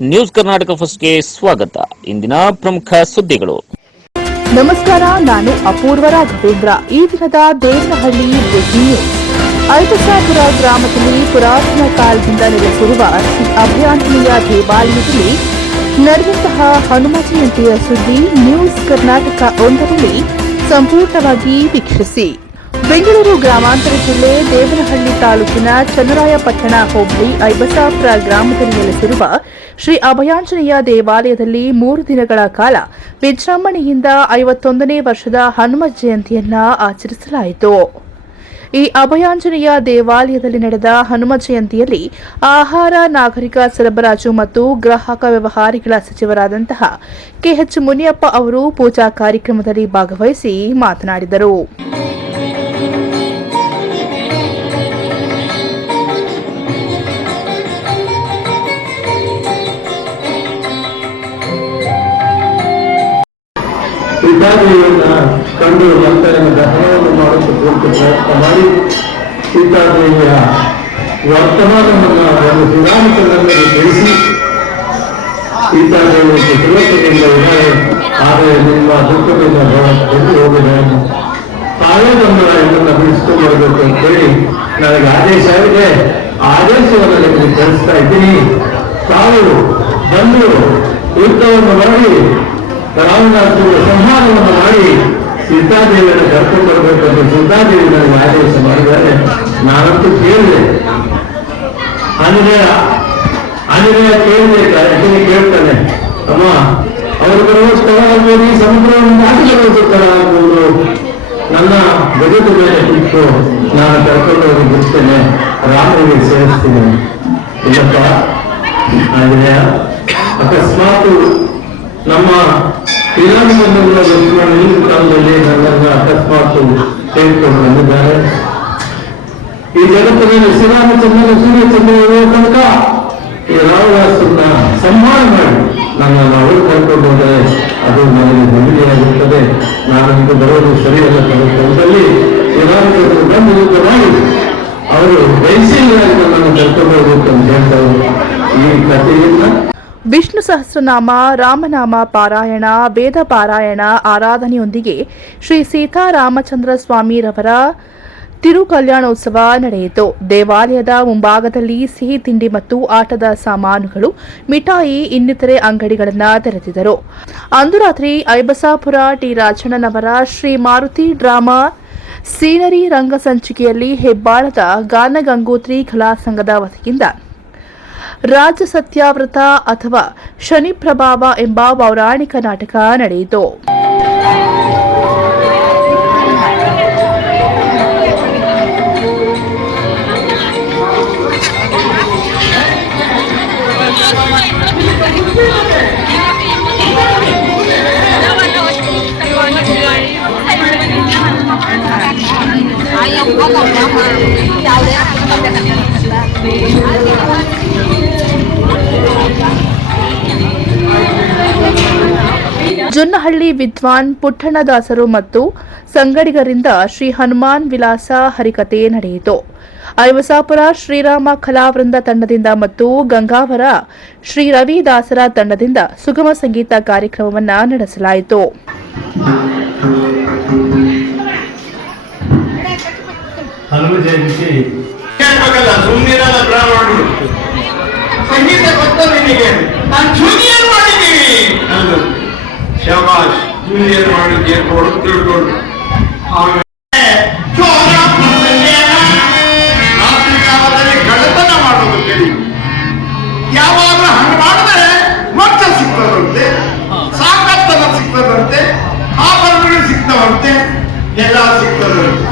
News Karnataka ಫಸ್ಟ್ಗೆ ಸ್ವಾಗತ. ಇಂದಿನ ಪ್ರಮುಖ ಸುದ್ದಿಗಳು. ನಮಸ್ಕಾರ, ನಾನು ಅಪೂರ್ವ ರಾಘವೇಂದ್ರ. ಈ ದಿನದ ದೇವನಹಳ್ಳಿ ಬ್ರೇಕಿಂಗ್ ನ್ಯೂಸ್. ಐತಸಾಪುರ ಗ್ರಾಮದಲ್ಲಿ ಪುರಾತನ ಕಾಲದಿಂದ ನೆಲೆಸಿರುವ ಶ್ರೀ ಅಭಯಾಂಜನೇಯ ದೇವಾಲಯದಲ್ಲಿ ನಡೆದಂತಹ ಹನುಮ ಜಯಂತಿಯ ಸುದ್ದಿ ನ್ಯೂಸ್ ಕರ್ನಾಟಕ ಒಂದರಲ್ಲಿ ಸಂಪೂರ್ಣವಾಗಿ ವೀಕ್ಷಿಸಿ. ಬೆಂಗಳೂರು ಗ್ರಾಮಾಂತರ ಜಿಲ್ಲೆ ದೇವನಹಳ್ಳಿ ತಾಲೂಕಿನ ಚನ್ನರಾಯಪಟ್ಟಣ ಹೋಬಳಿ ಐಬಸಾಪುರ ಗ್ರಾಮದಲ್ಲಿ ನೆಲೆಸಿರುವ ಶ್ರೀ ಅಭಯಾಂಜನೇಯ ದೇವಾಲಯದಲ್ಲಿ 3 ದಿನಗಳ ಕಾಲ ವಿಜೃಂಭಣೆಯಿಂದ 51ನೇ ವರ್ಷದ ಹನುಮ ಜಯಂತಿಯನ್ನ ಆಚರಿಸಲಾಯಿತು. ಈ ಅಭಯಾಂಜನೇಯ ದೇವಾಲಯದಲ್ಲಿ ನಡೆದ ಹನುಮ ಜಯಂತಿಯಲ್ಲಿ ಆಹಾರ, ನಾಗರಿಕ ಸರಬರಾಜು ಮತ್ತು ಗ್ರಾಹಕ ವ್ಯವಹಾರಗಳ ಸಚಿವರಾದಂತಹ ಕೆಎಚ್ ಮುನಿಯಪ್ಪ ಅವರು ಪೂಜಾ ಕಾರ್ಯಕ್ರಮದಲ್ಲಿ ಭಾಗವಹಿಸಿ ಮಾತನಾಡಿದರು. ಸೀತಾದೇವಿಯನ್ನ ಕಂಡು ನಂತರ ದಹನವನ್ನು ಮಾಡುವ ಪ್ರಯತ್ನ ಮಾಡಿ ಸೀತಾದೇವಿಯ ವರ್ತಮಾನವನ್ನು ಒಂದು ಶ್ರೀರಾಮಚಂದ್ರನಿಗೆ ತಿಳಿಸಿ ಸೀತಾದೇವಿ ಸುಲಭತೆಯಿಂದ ಇದ್ದಾರೆ, ಆದರೆ ನಿಮ್ಮ ದುಃಖದಿಂದ ಹೊರಟು ಹೋಗಿದೆ, ತಾವೇ ನಮ್ಮ ಇದನ್ನು ಬಿಡಿಸ್ಕೊಂಡು ಬರಬೇಕು ಅಂತೇಳಿ ನನಗೆ ಆದೇಶ ಆಗಿದೆ. ಆದೇಶವನ್ನು ನಿಮಗೆ ತಿಳಿಸ್ತಾ ಇದ್ದೀನಿ. ತಾವು ಬಂದು ಯುದ್ಧವನ್ನು ಮಾಡಿ ರಾಮನಾಥರು ಸಂಹಾರವನ್ನು ಮಾಡಿ ಸೀತಾದೇವಿಯನ್ನು ಕರ್ಕೊಂಡು ಬರಬೇಕಂತ ಸೀತಾದೇವಿ ನನಗೆ ಆದೇಶ ಮಾಡಿದ್ದಾರೆ. ನಾನಂತೂ ಕೇಳಿದೆ, ಆಂಜನೇಯ ಕೇಳಿದೆ, ಕೇಳ್ತಾನೆ, ಅಮ್ಮ ಅವರು ಬರುವ ಸ್ಥಳ ಆಗ್ಬೋದು, ಈ ಸಮುದ್ರವನ್ನು ದಾಟಿ ಬರುವ ಸ್ಥಳ ಆಗ್ಬೋದು, ನನ್ನ ಗಜದ ಮೇಲೆ ಇಟ್ಟು ನಾನು ಕರ್ಕೊಂಡು ಹೋಗಿ ಬಿಡ್ತೇನೆ, ರಾಮನಿಗೆ ಸೇರಿಸ್ತೀನಿ. ಇಲ್ಲಪ್ಪ ಆಂಜನೇಯ, ಅಕಸ್ಮಾತ್ ನಮ್ಮ ಶ್ರೀರಾಮಚಂದ್ರ ಲಕ್ಷ್ಮಣ ಈ ಕಾಲದಲ್ಲಿ ನನ್ನನ್ನು ಅಕಸ್ಮಾತ್ ತೆಗೆದುಕೊಂಡು ಬಂದಿದ್ದಾರೆ. ಈ ಜಗತ್ತಿನಲ್ಲಿ ಶ್ರೀರಾಮಚಂದ್ರನ ಸೂರ್ಯಚಂದ್ರ ತನಕ ಈ ರಾವಣಾಸುರನ ಸಂಹಾರ ಮಾಡಿ ನನ್ನನ್ನು ಅವರು ಕರ್ಕೊಂಡು ಹೋದರೆ ಅದು ನನಗೆ ನೆಮ್ಮದಿಯಾಗುತ್ತದೆ. ನಾನು ಇದು ಬರೋದು ಸರಿಯಲ್ಲ ತಗೊಂಡಲ್ಲಿ ಶ್ರೀರಾಮಚಂದ್ರ ಬಂದು ಯುದ್ಧ ಮಾಡಿ ಅವರು ದಯಶೀಲರಾಗಿ ನನ್ನನ್ನು ಕರ್ಕೊಂಡು ಹೋಗಬೇಕು ಅಂತ ಹೇಳ್ತಾರೆ. ಈ ಕಥೆಯನ್ನ ವಿಷ್ಣು ಸಹಸ್ರನಾಮ, ರಾಮನಾಮ ಪಾರಾಯಣ, ವೇದ ಪಾರಾಯಣ ಆರಾಧನೆಯೊಂದಿಗೆ ಶ್ರೀ ಸೀತಾರಾಮಚಂದ್ರ ಸ್ವಾಮಿರವರ ತಿರುಕಲ್ಯಾಣೋತ್ಸವ ನಡೆಯಿತು. ದೇವಾಲಯದ ಮುಂಭಾಗದಲ್ಲಿ ಸಿಹಿ ತಿಂಡಿ ಮತ್ತು ಆಟದ ಸಾಮಾನುಗಳು, ಮಿಠಾಯಿ ಇನ್ನಿತರೆ ಅಂಗಡಿಗಳನ್ನು ತೆರೆದಿದ್ದರು. ಅಂದು ರಾತ್ರಿ ಐಬಸಾಪುರ ಟಿ ರಾಜಣ್ಣನವರ ಶ್ರೀ ಮಾರುತಿ ಡ್ರಾಮಾ ಸೀನರಿ ರಂಗಸಂಚಿಕೆಯಲ್ಲಿ ಹೆಬ್ಬಾಳದ ಗಾನಗಂಗೋತ್ರಿ ಕಲಾ ಸಂಘದ ವತಿಯಿಂದ ರಾಜ ಸತ್ಯಾವ್ರತ ಅಥವಾ ಶನಿ ಪ್ರಭಾವ ಎಂಬ ಪೌರಾಣಿಕ ನಾಟಕ ನಡೆಯಿತು. ಜೊನ್ನಹಳ್ಳಿ ವಿದ್ವಾನ್ ಪುಟ್ಟಣ್ಣದಾಸರು ಮತ್ತು ಸಂಗಡಿಗರಿಂದ ಶ್ರೀ ಹನುಮಾನ್ ವಿಲಾಸ ಹರಿಕತೆ ನಡೆಯಿತು. ಐವಸಾಪುರ ಶ್ರೀರಾಮ ಕಲಾವೃಂದ ತಂಡದಿಂದ ಮತ್ತು ಗಂಗಾವರ ಶ್ರೀ ರವಿದಾಸರ ತಂಡದಿಂದ ಸುಗಮ ಸಂಗೀತ ಕಾರ್ಯಕ್ರಮವನ್ನು ನಡೆಸಲಾಯಿತು. ಶಾಬಾಷ್, ಜೂನಿಯರ್ ಮಾಡಿದ್ದೆ ಕೊಡು ತಿಳ್ಕೊಂಡು ರಾತ್ರಿ ಕಾಲದಲ್ಲಿ ಕಳ್ಳತನ ಮಾಡೋದು ಕೇಳಿ. ಯಾವಾಗ ಹಂಗೆ ಮಾಡಿದ್ರೆ ಮೋಕ್ಷ ಸಿಗ್ತದಂತೆ, ಸಾಕತ್ತನ ಸಿಗ್ತದಂತೆ, ಆಭರಣಗಳು ಸಿಗ್ತವಂತೆ, ಎಲ್ಲ ಸಿಗ್ತದಂತೆ.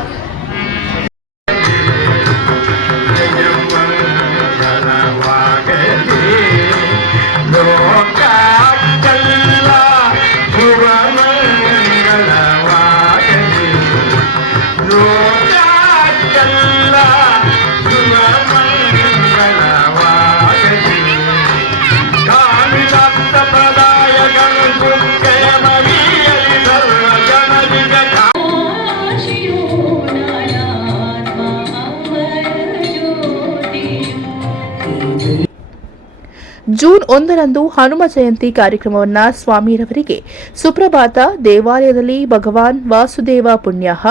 ಜೂನ್ 1ರಂದು ಹನುಮ ಜಯಂತಿ ಕಾರ್ಯಕ್ರಮವನ್ನು ಸ್ವಾಮಿರವರಿಗೆ ಸುಪ್ರಭಾತ, ದೇವಾಲಯದಲ್ಲಿ ಭಗವಾನ್ ವಾಸುದೇವ ಪುಣ್ಯಾಹ,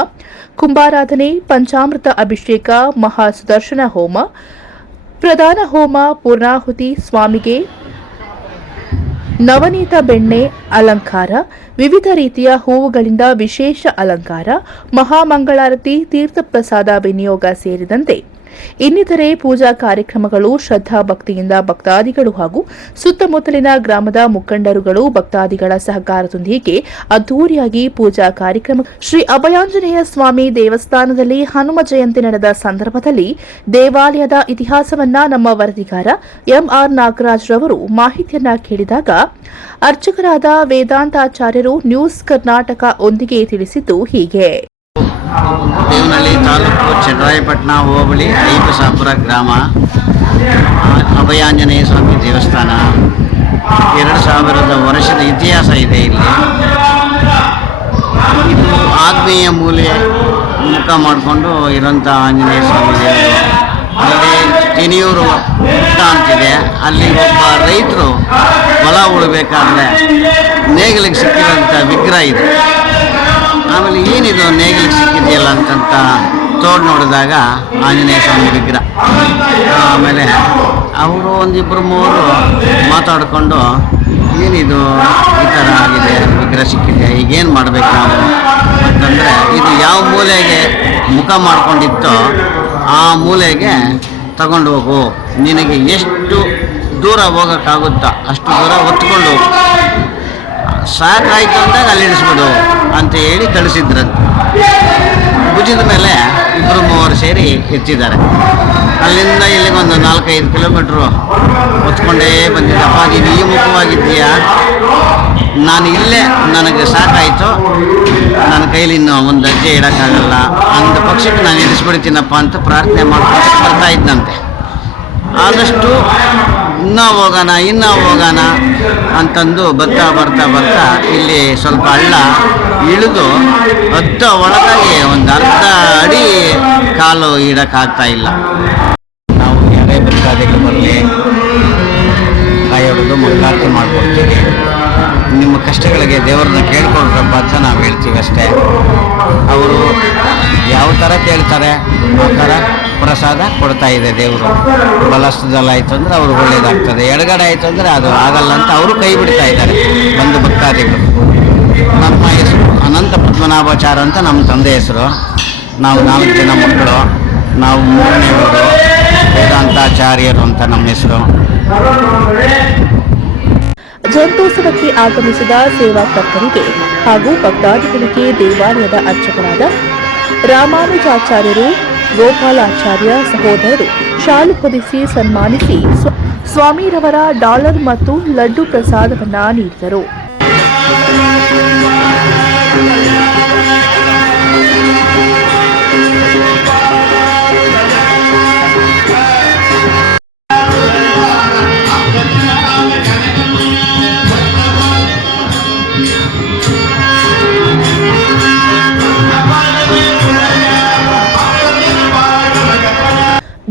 ಕುಂಭಾರಾಧನೆ, ಪಂಚಾಮೃತ ಅಭಿಷೇಕ, ಮಹಾ ಸುದರ್ಶನ ಹೋಮ, ಪ್ರಧಾನ ಹೋಮ, ಪೂರ್ಣಾಹುತಿ, ಸ್ವಾಮಿಗೆ ನವನೀತ ಬೆಣ್ಣೆ ಅಲಂಕಾರ, ವಿವಿಧ ರೀತಿಯ ಹೂವುಗಳಿಂದ ವಿಶೇಷ ಅಲಂಕಾರ, ಮಹಾಮಂಗಳಾರತಿ, ತೀರ್ಥಪ್ರಸಾದ ವಿನಿಯೋಗ ಸೇರಿದಂತೆ ಇನ್ನಿತರೆ ಪೂಜಾ ಕಾರ್ಯಕ್ರಮಗಳು ಶ್ರದ್ಧಾ ಭಕ್ತಿಯಿಂದ ಭಕ್ತಾದಿಗಳು ಹಾಗೂ ಸುತ್ತಮುತ್ತಲಿನ ಗ್ರಾಮದ ಮುಖಂಡರುಗಳು ಭಕ್ತಾದಿಗಳ ಸಹಕಾರದೊಂದಿಗೆ ಅದ್ದೂರಿಯಾಗಿ ಪೂಜಾ ಕಾರ್ಯಕ್ರಮ ಶ್ರೀ ಅಭಯಾಂಜನೇಯ ಸ್ವಾಮಿ ದೇವಸ್ಥಾನದಲ್ಲಿ ಹನುಮ ಜಯಂತಿ ನಡೆದ ಸಂದರ್ಭದಲ್ಲಿ ದೇವಾಲಯದ ಇತಿಹಾಸವನ್ನ ನಮ್ಮ ವರದಿಗಾರ ಎಂಆರ್ ನಾಗರಾಜ್ ರವರು ಮಾಹಿತಿಯನ್ನ ಕೇಳಿದಾಗ ಅರ್ಚಕರಾದ ವೇದಾಂತಾಚಾರ್ಯರು ನ್ಯೂಸ್ ಕರ್ನಾಟಕ ಒಂದಿಗೆ ತಿಳಿಸಿದ್ದು ಹೀಗೆ. ದೇವನಹಳ್ಳಿ ತಾಲೂಕು ಚನ್ನರಾಯಪಟ್ಟಣ ಹೋಬಳಿ ಐಬಸಾಪುರ ಗ್ರಾಮ, ಅಭಯಾಂಜನೇಯ ಸ್ವಾಮಿ ದೇವಸ್ಥಾನ. 2000 ವರ್ಷದ ಇತಿಹಾಸ ಇದೆ ಇಲ್ಲಿ. ಇದು ಆಗ್ನೇಯ ಮೂಲೆ ಮುಖ ಮಾಡಿಕೊಂಡು ಇರೋಂಥ ಆಂಜನೇಯ ಸ್ವಾಮಿ ದೇವರು. ಅಲ್ಲಿ ತಿನಿಯೂರು ಹುಟ್ಟ ಅಂತಿದೆ. ಅಲ್ಲಿ ಒಬ್ಬ ರೈತರು ಹೊಲ ಉಳಬೇಕಾದ್ರೆ ನೇಗಿಲಿಗೆ ಸಿಕ್ಕಿರೋಂಥ ವಿಗ್ರಹ ಇದೆ. ಆಮೇಲೆ ಏನಿದು ನೇಗಿಲಿಗೆ ಸಿಕ್ಕಿದೆಯಲ್ಲ ಅಂತಂತ ತೋಡ್ ನೋಡಿದಾಗ ಆಂಜನೇಯ ಸ್ವಾಮಿ ವಿಗ್ರಹ. ಆಮೇಲೆ ಅವರು 1-2-3 ಮಾತಾಡಿಕೊಂಡು ಏನಿದು ಈ ಥರ ಆಗಿದೆ, ವಿಗ್ರಹ ಸಿಕ್ಕಿದೆ, ಈಗೇನು ಮಾಡಬೇಕು ನಾವು ಅಂತಂದರೆ, ಇದು ಯಾವ ಮೂಲೆಗೆ ಮುಖ ಮಾಡ್ಕೊಂಡಿತ್ತೋ ಆ ಮೂಲೆಗೆ ತಗೊಂಡು ಹೋಗು, ನಿನಗೆ ಎಷ್ಟು ದೂರ ಹೋಗೋಕ್ಕಾಗುತ್ತಾ ಅಷ್ಟು ದೂರ ಹೊತ್ಕೊಂಡು ಹೋಗು, ಸಾಕಾಯಿತು ಅಂದಾಗ ಅಲ್ಲಿ ಇಳಿಸ್ಬಿಡು ಅಂತ ಹೇಳಿ ಕಳಿಸಿದ್ರಂತೆ. ಭುಜದ ಮೇಲೆ 2-3 ಸೇರಿ ಎತ್ತಿದ್ದಾರೆ. ಅಲ್ಲಿಂದ ಇಲ್ಲಿಗೆ ಒಂದು 4-5 ಕಿಲೋಮೀಟ್ರು ಹೊತ್ಕೊಂಡೇ ಬಂದಿದ್ದಪ್ಪ. ನೀನು ಈ ಮುಖವಾಗಿದ್ದೀಯಾ, ನಾನು ಇಲ್ಲೇ, ನನಗೆ ಸಾಕಾಯಿತು, ನನ್ನ ಕೈಲಿ ಇನ್ನೂ ಒಂದು ಹೆಜ್ಜೆ ಇಡೋಕ್ಕಾಗಲ್ಲ ಅಂದ ಪಕ್ಷಕ್ಕೆ ನಾನು ಇಳಿಸ್ಬಿಡ್ತೀನಪ್ಪ ಅಂತ ಪ್ರಾರ್ಥನೆ ಮಾಡ್ಕೊಂಡು ಬರ್ತಾ ಇದ್ದಂತೆ. ಆದಷ್ಟು ಇನ್ನೂ ಹೋಗೋಣ ಅಂತಂದು ಬರ್ತಾ ಇಲ್ಲಿ ಸ್ವಲ್ಪ ಹಳ್ಳ ಇಳಿದು ಒಳಗಾಗಿ ಒಂದು ಅರ್ಧ ಅಡಿ ಕಾಲು ಇಡೋಕ್ಕಾಗ್ತಾ ಇಲ್ಲ. ನಾವು ಯಾರೇ ಭಕ್ತಾದಿಗಳು ಬರಲಿ, ಕಾಯಿ ಹೊಡೆದು ಮಂಗಳಾರತಿ ಮಾಡ್ಕೊಡ್ತೀವಿ. ನಿಮ್ಮ ಕಷ್ಟಗಳಿಗೆ ದೇವ್ರನ್ನ ಕೇಳ್ಕೊಳ್ರಪ್ಪ ಅಂತ ನಾವು ಹೇಳ್ತೀವಿ ಅಷ್ಟೇ. ಅವರು ಯಾವ ಥರ ಕೇಳ್ತಾರೆ ಆ ಥರ ಪ್ರಸಾದ ಕೊಡ್ತಾ ಇದೆ ದೇವರು. ಬಲಸ್ತದಲ್ಲಿ ಆಯಿತು ಅಂದರೆ ಅವರು ಒಳ್ಳೇದಾಗ್ತದೆ, ಎಡಗಡೆ ಆಯಿತು ಅಂದರೆ ಅದು ಆಗಲ್ಲ ಅಂತ ಅವರು ಕೈ ಬಿಡ್ತಾ ಇದ್ದಾರೆ ಬಂದು ಭಕ್ತಾದಿಗಳು. ನಮ್ಮ ಹೆಸರು ಅನಂತ ಪದ್ಮನಾಭಾಚಾರ ಅಂತ ನಮ್ಮ ತಂದೆ ಹೆಸರು. ನಾವು 4 ಜನ ಮಕ್ಕಳು. ನಾವು 3ನೇವರು ವೇದಾಂತಾಚಾರ್ಯರು ಅಂತ ನಮ್ಮ ಹೆಸರು. ಜಯಂತ್ಯೋತ್ಸವಕ್ಕೆ ಆಗಮಿಸಿದ ಸೇವಾಕರ್ತರಿಗೆ ಹಾಗೂ ಭಕ್ತಾದಿಗಳಿಗೆ ದೇವಾಲಯದ ಅರ್ಚಕರಾದ ರಾಮಾನುಜಾಚಾರ್ಯರು, ಗೋಪಾಲಾಚಾರ್ಯ ಸಹೋದರರು ಶಾಲು ಹೊದಿಸಿ ಸನ್ಮಾನಿಸಿ ಸ್ವಾಮಿರವರ ಡಾಲರ್ ಮತ್ತು ಲಡ್ಡು ಪ್ರಸಾದವನ್ನ ನೀಡಿದರು.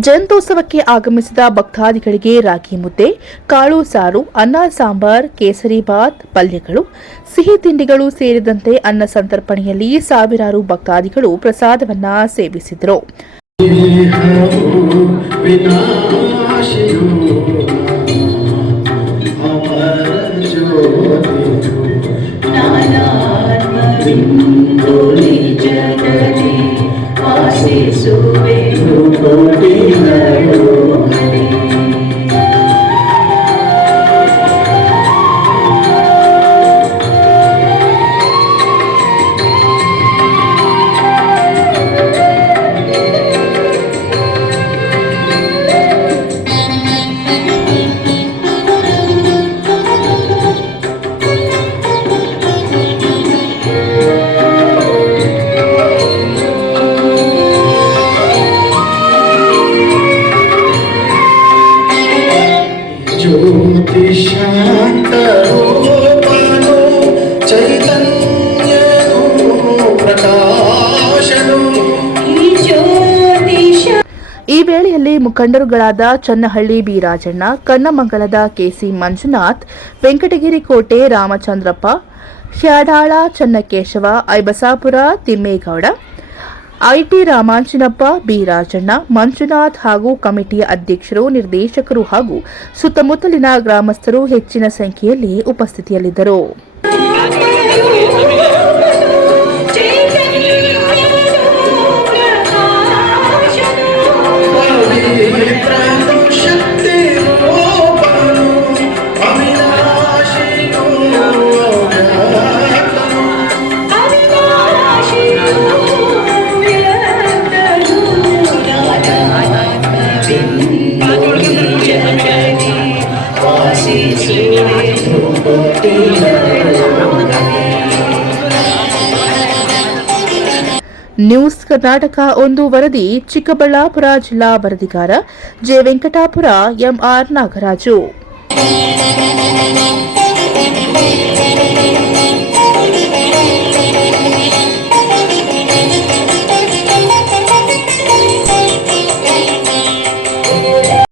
ಜಯಂತ್ಯೋತ್ಸವಕ್ಕೆ ಆಗಮಿಸಿದ ಭಕ್ತಾದಿಗಳಿಗೆ ರಾಗಿ ಮುದ್ದೆ, ಕಾಳು ಸಾರು, ಅನ್ನ ಸಾಂಬಾರ್, ಕೇಸರಿ ಬಾತ್, ಪಲ್ಯಗಳು, ಸಿಹಿ ತಿಂಡಿಗಳು ಸೇರಿದಂತೆ ಅನ್ನ ಸಂತರ್ಪಣೆಯಲ್ಲಿ ಸಾವಿರಾರು ಭಕ್ತಾದಿಗಳು ಪ್ರಸಾದವನ್ನ ಸೇವಿಸಿದರು. ಕಾರ್ಯಕ್ರಮದಲ್ಲಿ ಮುಖಂಡರುಗಳಾದ ಚನ್ನಹಳ್ಳಿ ಬಿ ರಾಜಣ್ಣ, ಕನ್ನಮಂಗಲದ ಕೆಸಿ ಮಂಜುನಾಥ್, ವೆಂಕಟಗಿರಿ ಕೋಟೆ ರಾಮಚಂದ್ರಪ್ಪ, ಹ್ಯಾಡಾಳ ಚನ್ನಕೇಶವ, ಐಬಸಾಪುರ ತಿಮ್ಮೇಗೌಡ, ಐಟಿ ರಾಮಾಂಜನಪ್ಪ, ಬಿ ರಾಜಣ್ಣ, ಮಂಜುನಾಥ್ ಹಾಗೂ ಕಮಿಟಿಯ ಅಧ್ಯಕ್ಷರು, ನಿರ್ದೇಶಕರು ಹಾಗೂ ಸುತ್ತಮುತ್ತಲಿನ ಗ್ರಾಮಸ್ಥರು ಹೆಚ್ಚಿನ ಸಂಖ್ಯೆಯಲ್ಲಿ ಉಪಸ್ಥಿತಿಯಲ್ಲಿದ್ದರು. ನ್ಯೂಸ್ ಕರ್ನಾಟಕ ಒಂದು ವರದಿ ಚಿಕ್ಕಬಳ್ಳಾಪುರ ಜಿಲ್ಲಾ ವರದಿಗಾರ ಜೆ ವೆಂಕಟಾಪುರ, ಎಂಆರ್ ನಾಗರಾಜು.